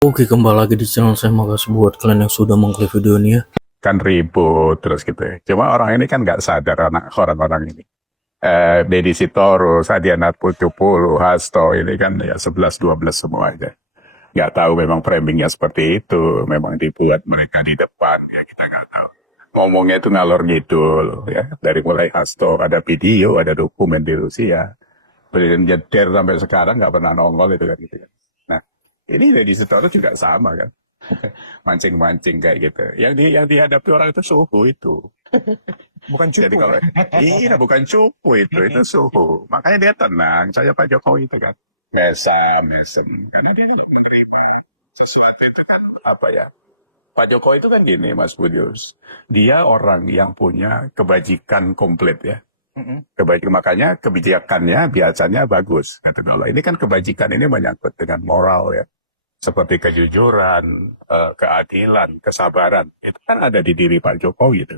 Oke, kembali lagi di channel saya. Makasih buat kalian yang sudah mengklik video ini ya. Kan ribut terus gitu ya. Cuma orang ini kan nggak sadar orang-orang ini. Deddy Sitorus, Adiana Pucupulu, Hasto ini kan ya 11-12 semua aja. Nggak tahu memang framingnya seperti itu. Memang dibuat mereka di depan ya kita nggak tahu. Ngomongnya itu ngalor ngidul ya. Dari mulai Hasto ada video, ada dokumen di Rusia. Presiden Jeder sampai sekarang nggak pernah nongol itu kan gitu kan. Nah ini Deddy Sitorus juga sama kan. Mancing-mancing kayak gitu. Yang dihadapi orang itu suhu itu. Bukan Jadi cupu kalau ya? iya bukan cupu itu suhu. Makanya dia tenang. Saya Pak Jokowi itu kan mesem. Karena dia tidak menerima sesuatu itu kan apa ya? Pak Jokowi itu kan gini Mas Budius. Dia orang yang punya kebajikan komplit ya. Kebajikan makanya kebijakannya biasanya bagus. Kata kalau ini kan kebajikan ini menyangkut dengan moral ya. Seperti kejujuran, keadilan, kesabaran. Itu kan ada di diri Pak Jokowi itu.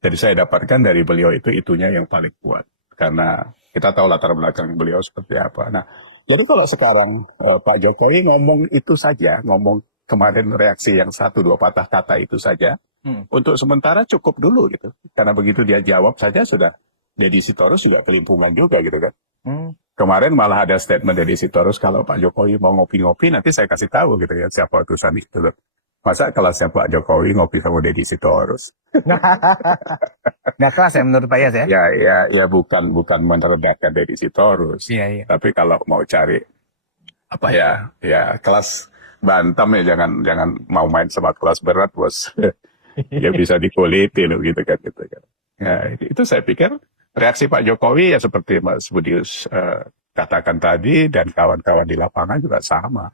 Jadi saya dapatkan dari beliau itunya yang paling kuat. Karena kita tahu latar belakang beliau seperti apa. Nah, jadi kalau sekarang Pak Jokowi ngomong itu saja, ngomong kemarin reaksi yang 1-2 patah kata itu saja, untuk sementara cukup dulu gitu. Karena begitu dia jawab saja sudah, jadi Sitorus juga kelimpungan juga gitu kan. Kemarin malah ada statement dari Sitorus kalau Pak Jokowi mau ngopi-ngopi nanti saya kasih tahu gitu ya siapa utusan itu. Masa kelasnya Pak Jokowi ngopi sama Deddy Sitorus? Nggak kelas ya menurut Pak Yas ya? Ya bukan merendahkan Deddy Sitorus. Iya. Tapi kalau mau cari apa ya kelas bantam ya jangan mau main sama kelas berat bos. Ya bisa dikuliti loh gitu kan. Nah, itu saya pikir reaksi Pak Jokowi ya seperti Mas Budius katakan tadi dan kawan-kawan di lapangan juga sama.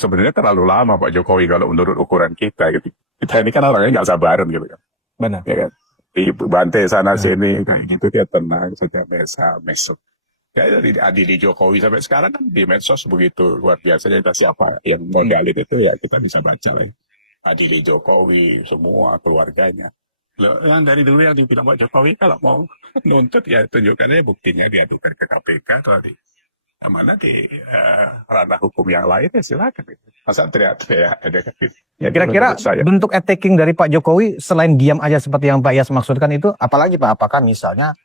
Sebenarnya terlalu lama Pak Jokowi kalau menurut ukuran kita gitu. Kita ini kan orangnya nggak sabaran gitu kan. Benar. Ya kan? Dibantai sana sini kayak gitu dia tenang saja mesok. Kayak dari Jokowi sampai sekarang kan di medsos begitu luar biasa kita siapa yang modal itu ya kita bisa baca lah. Adili Jokowi semua keluarganya. Loh, yang dari dulu yang dibilang Pak Jokowi kalau mau nuntut ya tunjukkan aja buktinya diadukan ke KPK atau di mana di ranah hukum yang lain ya silakan. Masa teriak-teriak ada gitu. Ya, kira-kira Menurut saya. bentuk attacking dari Pak Jokowi selain diam aja seperti yang Pak Yas maksudkan itu, apalagi Pak? Apakah misalnya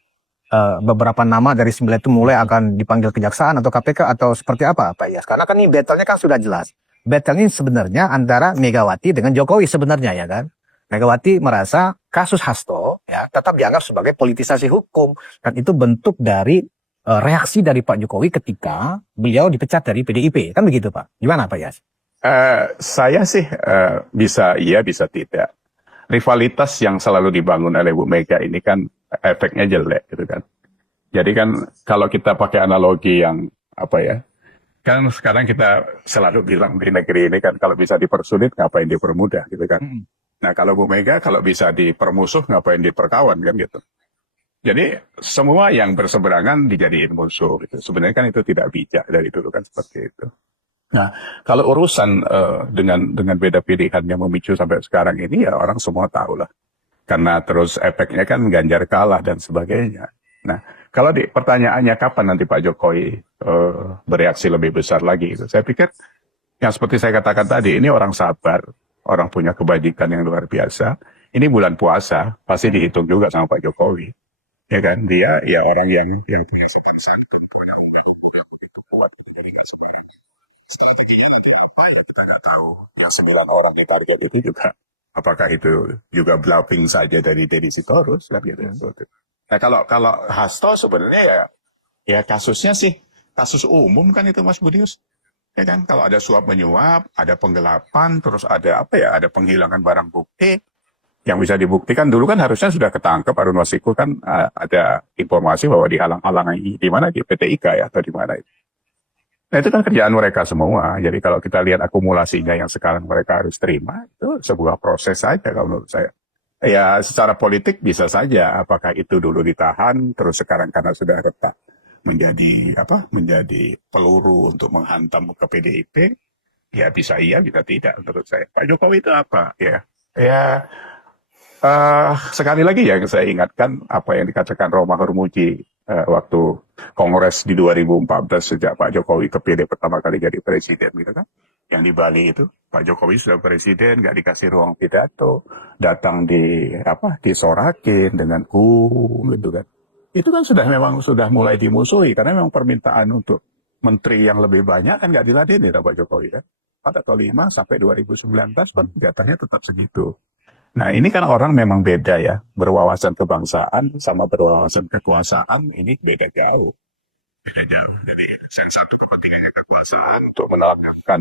beberapa nama dari 9 itu mulai akan dipanggil kejaksaan atau KPK atau seperti apa Pak Yas? Karena kan ini battle-nya kan sudah jelas. Battle ini sebenarnya antara Megawati dengan Jokowi sebenarnya ya kan. Megawati merasa kasus Hasto ya tetap dianggap sebagai politisasi hukum dan itu bentuk dari reaksi dari Pak Jokowi ketika beliau dipecat dari PDIP kan begitu Pak? Gimana Pak Yas? Saya sih bisa iya bisa tidak. Rivalitas yang selalu dibangun oleh Bu Mega ini kan efeknya jelek gitu kan. Jadi kan kalau kita pakai analogi yang apa ya, kan sekarang kita selalu bilang di negeri ini kan kalau bisa dipersulit ngapain dipermudah gitu kan. Nah kalau Bu Mega kalau bisa dipermusuh ngapain diperkawan kan gitu. Jadi semua yang berseberangan dijadiin musuh gitu. Sebenarnya kan itu tidak bijak dari dulu kan seperti itu. Nah, kalau urusan dengan beda pilihan yang memicu sampai sekarang ini ya orang semua tahu lah. Karena terus efeknya kan Ganjar kalah dan sebagainya. Nah, kalau di pertanyaannya kapan nanti Pak Jokowi bereaksi lebih besar lagi, gitu. Saya pikir yang seperti saya katakan tadi, ini orang sabar, orang punya kebajikan yang luar biasa. Ini bulan puasa, pasti dihitung juga sama Pak Jokowi. Ya kan, dia ya orang yang punya sikap santun, punya kuat, strateginya nanti apa ya kita nggak tahu. Yang 9 orang yang target itu juga apakah itu juga bluffing saja dari Deddy Sitorus kan gitu. Nah kalau Hasto sebenarnya ya kasusnya sih kasus umum kan itu Mas Budius. Ya kan kalau ada suap menyuap, ada penggelapan, terus ada apa ya, ada penghilangan barang bukti yang bisa dibuktikan dulu kan harusnya sudah ketangkep Harun Masiku kan ada informasi bahwa dihalang-halangi di mana di PT IKA ya atau di mana itu. Nah itu kan kerjaan mereka semua. Jadi kalau kita lihat akumulasinya yang sekarang mereka harus terima, itu sebuah proses saja kalau menurut saya. Ya secara politik bisa saja apakah itu dulu ditahan, terus sekarang karena sudah retak menjadi peluru untuk menghantam ke PDIP, ya bisa iya, bisa tidak menurut saya. Pak Jokowi itu apa? Ya sekali lagi ya saya ingatkan apa yang dikatakan Roma Hurmuji waktu Kongres di 2014 sejak Pak Jokowi kepilih pertama kali jadi presiden gitu kan. yang di Bali itu. Pak Jokowi sudah presiden, nggak dikasih ruang pidato, datang disorakin dengan gitu kan. Itu kan memang sudah mulai dimusuhi karena memang permintaan untuk menteri yang lebih banyak kan nggak diladeni Pak Jokowi kan. 4 atau 5 sampai 2019 kan jatahnya tetap segitu. Nah ini kan orang memang beda ya, berwawasan kebangsaan sama berwawasan kekuasaan ini beda jauh. Beda jauh. Jadi satu kepentingannya kekuasaan untuk menaklukkan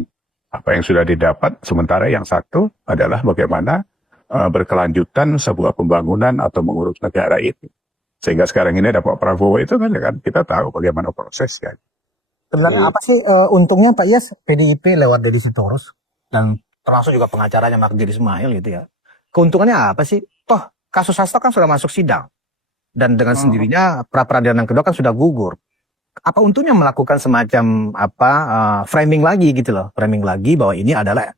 apa yang sudah didapat, sementara yang satu adalah bagaimana berkelanjutan sebuah pembangunan atau mengurus negara itu. Sehingga sekarang ini ada Pak Prabowo itu kan kita tahu bagaimana prosesnya. Sebenarnya apa sih untungnya Pak Iyas PDIP lewat Deddy Sitorus dan termasuk juga pengacaranya Magdir Ismail gitu ya. Keuntungannya apa sih? Toh kasus Hasto kan sudah masuk sidang dan dengan sendirinya pra peradilan yang kedua kan sudah gugur. Apa untungnya melakukan semacam framing lagi gitu loh, framing lagi bahwa ini adalah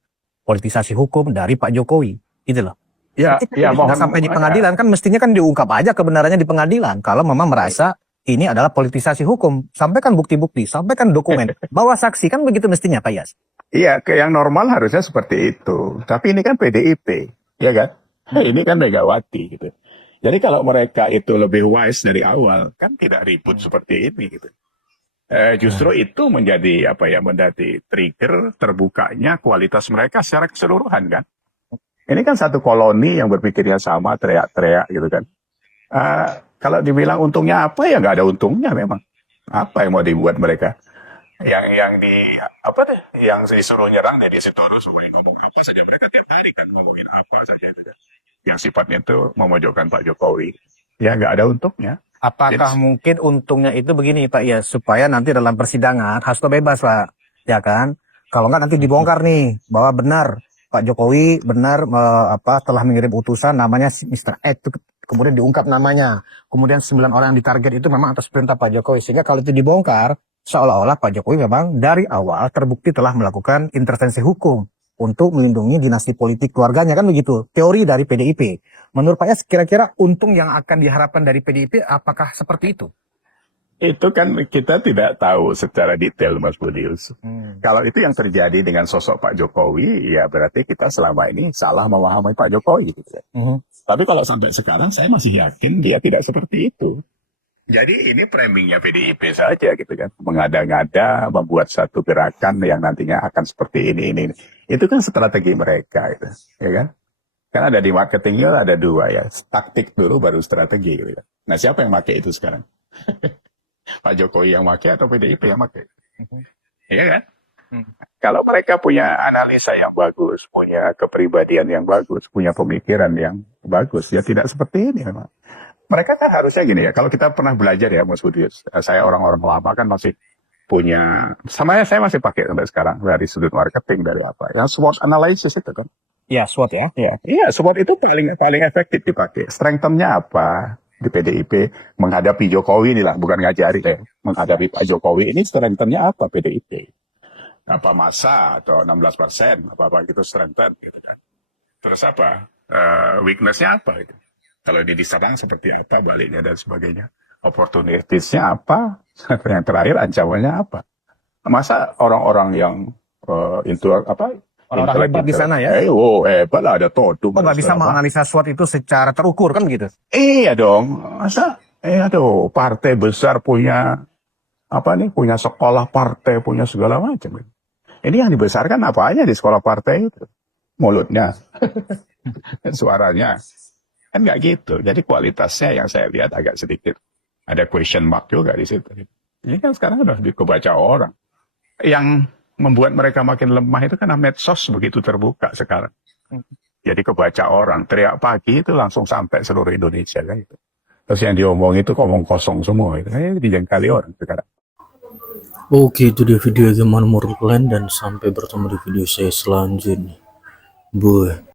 politisasi hukum dari Pak Jokowi gitu loh. Ya, Mohon sampai di pengadilan kan mestinya kan diungkap aja kebenarannya di pengadilan. Kalau memang merasa ini adalah politisasi hukum, sampaikan bukti-bukti, sampaikan dokumen, bawa saksi kan begitu mestinya Pak Iyas. Iya, yang normal harusnya seperti itu. Tapi ini kan PDIP, ya kan? Ini kan Megawati gitu. Jadi kalau mereka itu lebih wise dari awal, kan tidak ribut seperti ini gitu. Justru itu menjadi menjadi trigger terbukanya kualitas mereka secara keseluruhan kan. Ini kan satu koloni yang berpikirnya sama, teriak-teriak gitu kan. Kalau dibilang untungnya apa ya nggak ada untungnya memang. Apa yang mau dibuat mereka? Yang disuruh nyerang di situ terus ngomong apa saja, mereka tiap hari kan ngomongin apa saja itu kan. Yang sifatnya itu memojokkan Pak Jokowi. Ya nggak ada untungnya. Apakah mungkin untungnya itu begini Pak ya, supaya nanti dalam persidangan Hasto bebas Pak, ya kan? Kalau nggak nanti dibongkar nih bahwa benar Pak Jokowi benar telah mengirim utusan namanya Mr. X, kemudian diungkap namanya, kemudian 9 orang yang ditarget itu memang atas perintah Pak Jokowi, sehingga kalau itu dibongkar seolah-olah Pak Jokowi memang dari awal terbukti telah melakukan intervensi hukum untuk melindungi dinasti politik keluarganya kan begitu teori dari PDIP. Menurut Pak Yas kira-kira untung yang akan diharapkan dari PDIP apakah seperti itu? Itu kan kita tidak tahu secara detail Mas Budius. Kalau itu yang terjadi dengan sosok Pak Jokowi, ya berarti kita selama ini salah memahami Pak Jokowi gitu ya. Tapi kalau sampai sekarang saya masih yakin dia tidak seperti itu. Jadi ini framingnya PDIP saja gitu kan. Mengada-ngada, membuat satu gerakan yang nantinya akan seperti ini. Itu kan strategi mereka itu, ya kan? Kan ada di marketingnya ada 2 ya. Taktik dulu baru strategi gitu kan. Nah siapa yang pakai itu sekarang? Pak Jokowi yang pakai atau PDIP yang pakai? Iya kan? Kalau mereka punya analisa yang bagus, punya kepribadian yang bagus, punya pemikiran yang bagus, ya tidak seperti ini memang. Mereka kan harusnya gini ya, kalau kita pernah belajar ya Mas Budi, saya orang-orang lama kan masih punya, saya masih pakai sampai sekarang dari sudut marketing, dari apa, yang SWOT analysis itu kan. Ya, SWOT ya. Iya, SWOT itu paling efektif dipakai. Strength-nya apa di PDIP menghadapi Jokowi inilah, bukan ngajari ya. Menghadapi Pak Jokowi ini strength-nya apa PDIP? Apa masa atau 16%, apa gitu strength gitu kan. Terus apa? Weakness-nya apa itu? Kalau di Sabang seperti apa baliknya dan sebagainya. Opportunities-nya apa? Yang terakhir ancamannya apa? Masa orang-orang yang orang-orang hebat di sana ya? Hebat lah, ada Todung. Nggak bisa menganalisa SWOT itu secara terukur kan begitu? Iya dong. Masa partai besar punya punya sekolah partai, punya segala macam. Ini yang dibesarkan apanya di sekolah partai itu? Mulutnya. Suaranya. Kan nggak gitu. Jadi kualitasnya yang saya lihat agak sedikit ada question mark juga di situ. Ini kan sekarang udah kebaca orang. Yang membuat mereka makin lemah itu karena medsos begitu terbuka sekarang. Jadi kebaca orang, teriak pagi itu langsung sampai seluruh Indonesia kan itu. Terus yang diomong itu ngomong kosong semua itu. Dijengkali orang sekarang. Oke, itu dia video gimana menurut kalian dan sampai bertemu di video saya selanjutnya. Bye.